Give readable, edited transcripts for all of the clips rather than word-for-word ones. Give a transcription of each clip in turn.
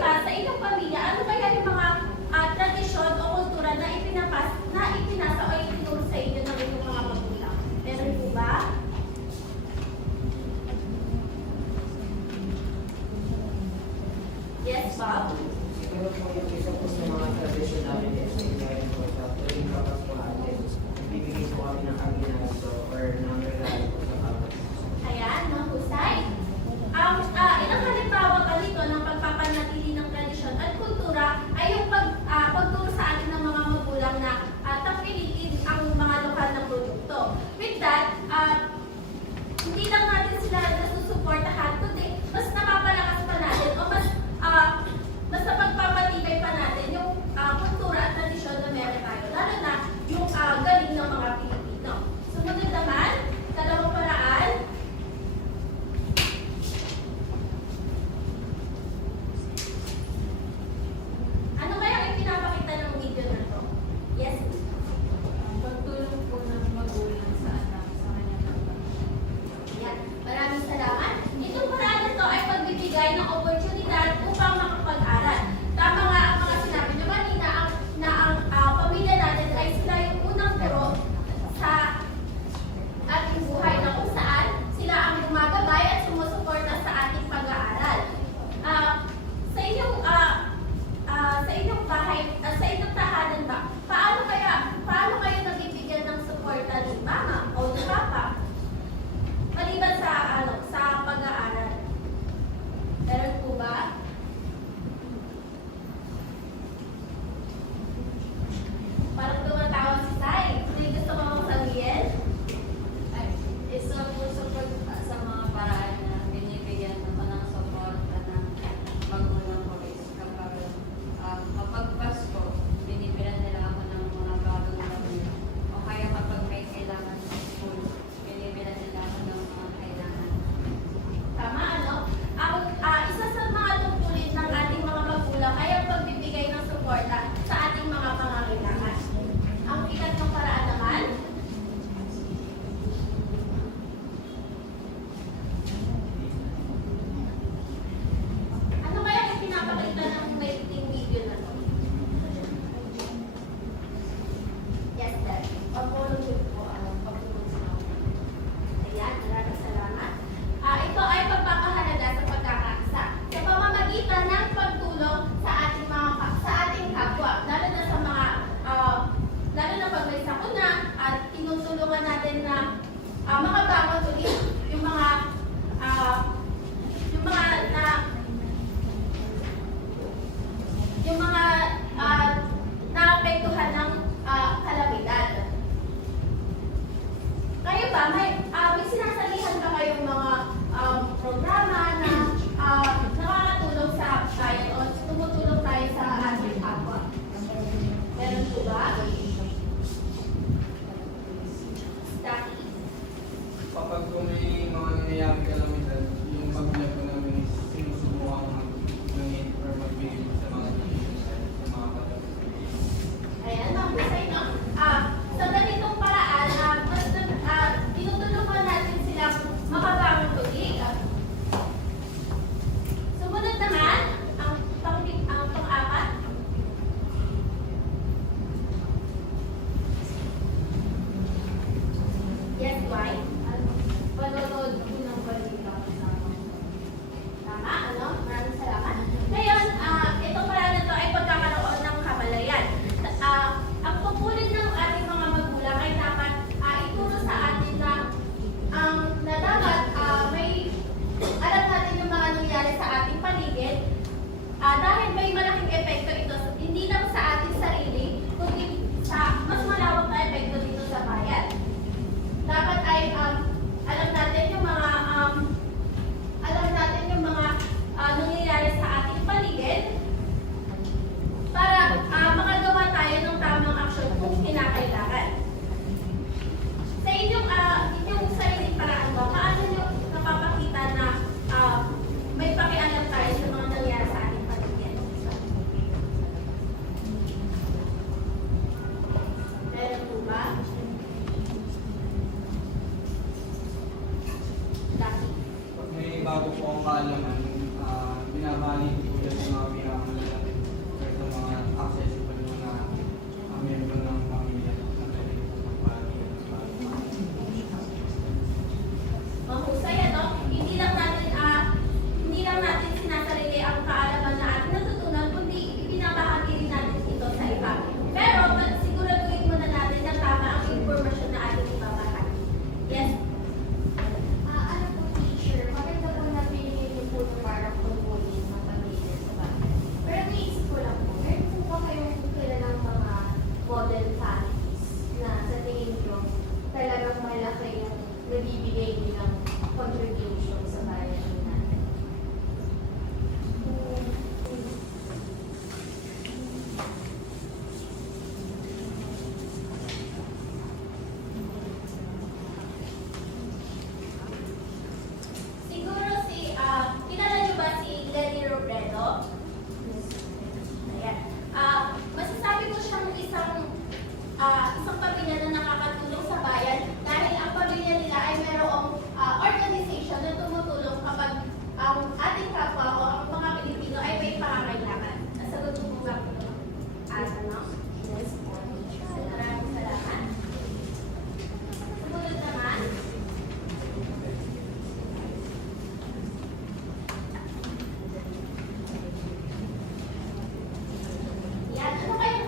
ba sa inyong pamilya, ano kaya yung mga tradisyon o kultura na ipinasa o itinuro sa inyo ng inyong mga magulang? Meron po ba? Yes, Bob? Siguro po yung isa po sa mga tradisyon namin is ngayon po sa tuwing kapaskuhan, bibigay po kami ng aguinaldo or ng regalo po sa kapatid. Ayan, mahusay. Ilang halimbawa pa dito ng pagpapanatili ng tradisyon at kultura ay yung pagturo sa atin ng mga magulang na tangkilikin ang mga lokal na produkto. With that, hindi lang natin sila nasusuportahan, kundi mas napapalakas pa natin o mas napagpapatibay pa natin yung kultura at tradisyon na meron tayo. Lalo na yung galing ng mga Pilipino. Sumunod naman, dalawang paraan.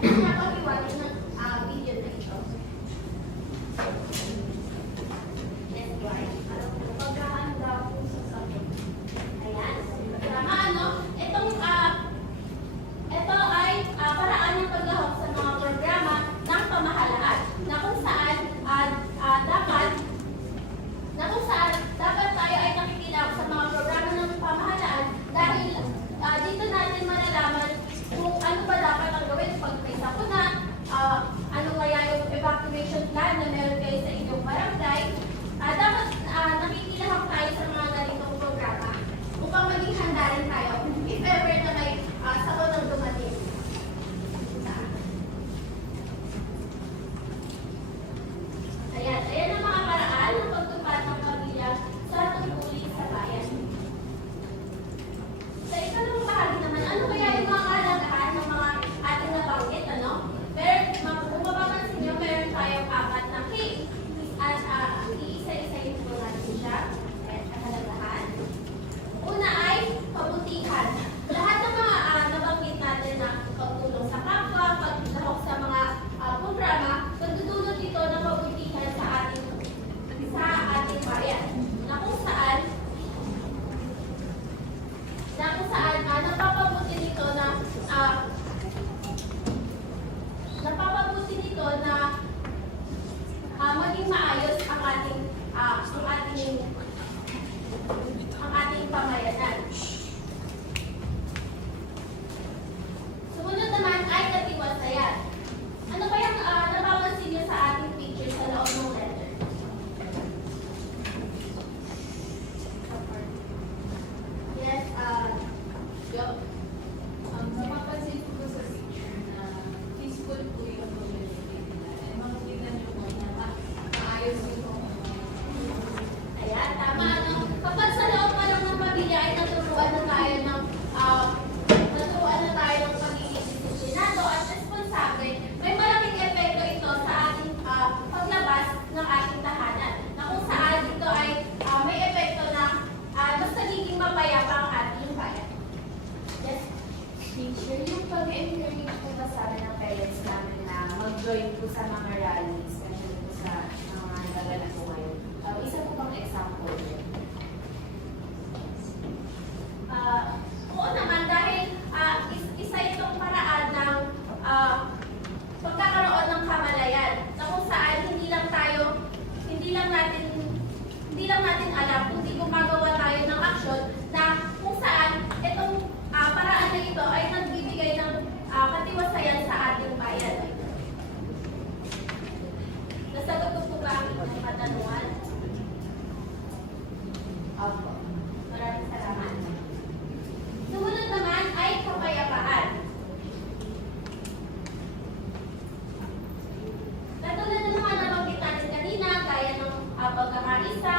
pinapagawa ng video na ito. Next slide. Paghahanda po sa sakit. Ayan. Tama, ano? Ito ay paraan ng paghahok sa mga programa ng pamahalaan na kung saan dapat tayo ay nakikinig sa mga programa ng pamahalaan dahil dito natin malalaman kung ano ba dapat ang gawin pag may sakuna, ano kaya yung evacuation plan na meron kayo sa inyong barangay. Dapat nakikilahok tayo sa mga ganitong programa upang maging handa rin tayo if ever na may sakunang dumating. Ayan ang mga paraan ng pagtupad ng pamilya sa tungkulin sa bayan. Sa ikalawang bahagi naman, ano kaya yung mga kalagahan ng mga ating nabanggit, ano? Pero kung mapapansin nyo, meron tayong 4 na case. At iisa-isayin po natin siya. Ayan, kalagahan. Una ay kabutihan. Lahat ng mga nabanggit natin na pagtulong sa kapwa, paglahok sa mga programa, pagtutulong dito ng kabutihan sa ating bayan. Na kung saan napapabuti nito na maging maayos ang ating pamayanan. Sumunod naman ay katiwasayan. Ano ba yung napapansin niyo sa ating picture sa loob ng letter? Yes, Yo, napapansin ko sa picture na peaceful po yung community nila. Makikita niyo po na maayos yung ayan, tama. Ano? Kapag sa loob pa lang ng pamilya ay naturuan na tayo ng pagiging disiplinado at responsable, may malaking epekto ito sa ating paglabas ng ating tahanan. Na kung saan ito ay may epekto na mas nagiging mapayapa ang ating bayan. Yes? Teacher, yung pag-encourage po ba sa amin ng parents namin na mag-join po sa mga rallies, especially po sa mga nagaganap po ngayon. Isa po bang example yun? Oo naman, dahil isa itong paraan ng pagkakaroon ng kamalayan na kung saan hindi lang natin alam kung di gumagawa tayo ng aksyon na kung saan itong paraan na ito ay nagbibigay ng katiwasayan sa ating bayan. Nasagot ko po ba ang inyong katanungan? Opo. Maraming salamat. Sumunod naman ay kapayapaan. Katulad ng mga nabanggit natin kanina, gaya ng pagkakaisa,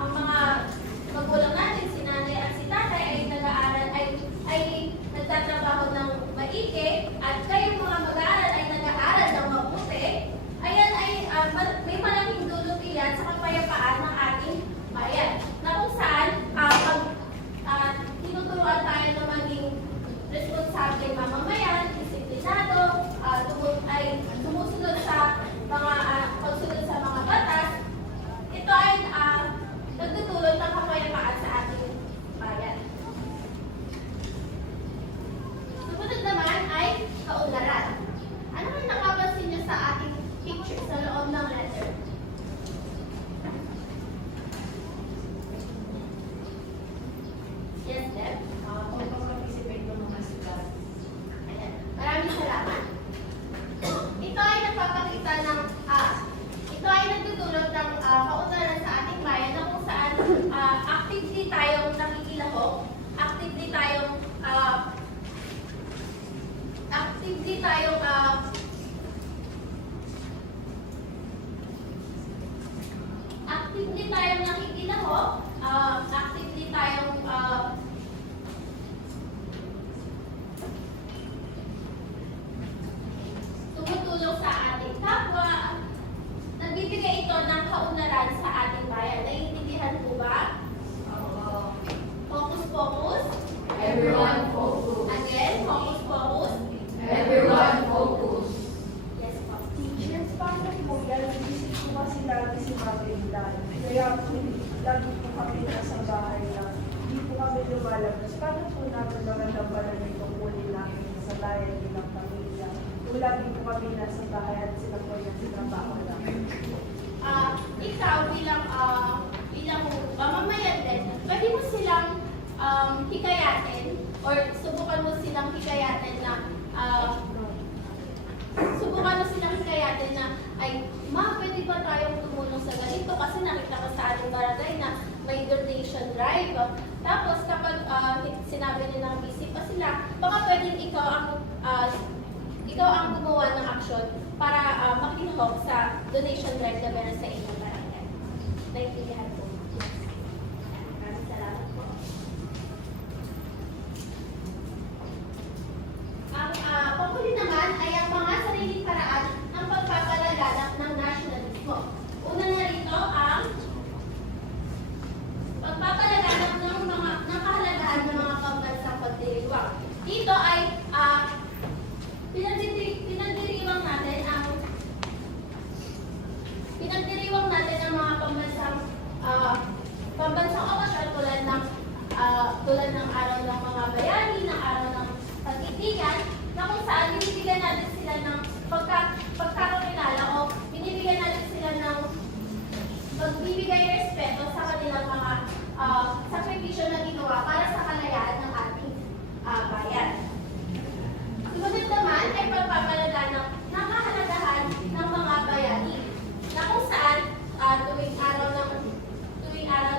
ang mga magulang natin, si nanay at si tatay ay nag-aaral, ay nagtatrabaho ng maigi, at kayong mga mag-aaral ay nag-aaral ng mabuti. Ayan ay may malaking dulot iyan sa kapayapaan ng ating bayan. Na kung saan, tinuturuan tayo na maging responsable mamamayan, disiplinado, sumusunod sa mga pagsunod sa mga batas. Ito ay nagdudulot ng kapayapaan sa ating bayan. Sumunod naman ay kaunlaran. Ano ang nakapansin niyo sa ating picture sa loob ng letter? Yes, Deb? pag-participate ng mga sikat. Ayan. Maraming salamat. Ito ay nagpapakita ng ito ay nagdudulot ng kaunlaran sa ating bayan na kung saan actively tayong nakikilahok, actively tayong nakikilahok, actively tayong tumutulong sa ating kapwa. Nagbibigay ito ng kaunlaran sa ating bayan. Naiintindihan po ba? Focus, focus. Everyone focus. paano po namin magandang yung tungkulin namin sa bayan bilang pamilya? Wala din po kami nasa bahay at sila po yung sinabaho lang. Ikaw bilang mamamayan din, pwede mo silang hikayatin or subukan mo silang hikayatin na ay, ma, pwede ba tayong tumulong sa ganito? Kasi nakita ko sa ating barangay na may donation drive. Tapos kapag sinabi nila busy pa sila, baka pwedeng ikaw ang gumawa ng aksyon para makinahog sa donation drive na meron sa inyong barangay. Naintindihan po. Maraming salamat po. Ang panghuli naman ay ang mga sariling paraan ng pagpapalaganap ng nationalismo. Una na rito ang pagpapalaganap ng kahalagahan ng mga pambansang pagdiriwang. Dito ay pinagdiriwang natin ang mga pambansang okasyon tulad ng araw ng mga bayani, ng araw ng pagtitigan, na kung saan binibigyan natin sila ng pagkakakilala o binibigyan natin sila ng pagbibigay respeto sa kanilang mga sakripisyo na ginawa para sa kalayaan ng ating bayan. Sumunod naman ay pagpapalaganap ng kahalagahan ng mga bayani, na kung saan tuwing araw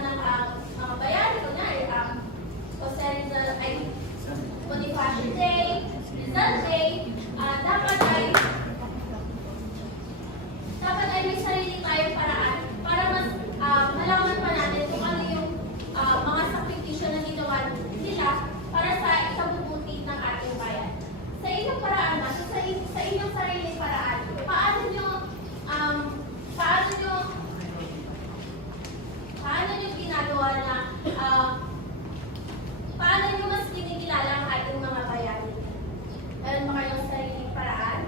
ng mga bayani, kunwari Jose Rizal ay Bonifacio Day, Rizal Day, dapat ay may sarili tayong paraan para mas malaman pa natin kung ano yung mga sakripisyo na ginawa nila para sa ikabubuti ng ating bayan. Sa inyong paraan na, sa inyong sariling paraan, paano nyo ginagawa na paano nyo mas kinikilala ang ating mga bayani? Meron ba kayong sariling paraan?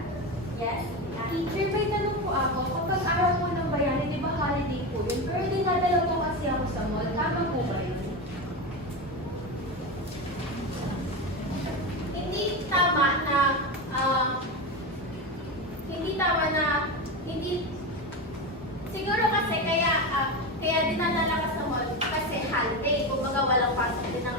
Yes? Teacher, may tanong po ako. Kapag araw po ng bayani, di ba holiday po yun? Pero dinadala po kasi ako sa mall. Tama po ba yun? Hindi tama na siguro kasi kaya dinadala ka sa mall kasi holiday, kumbaga walang pasok din ng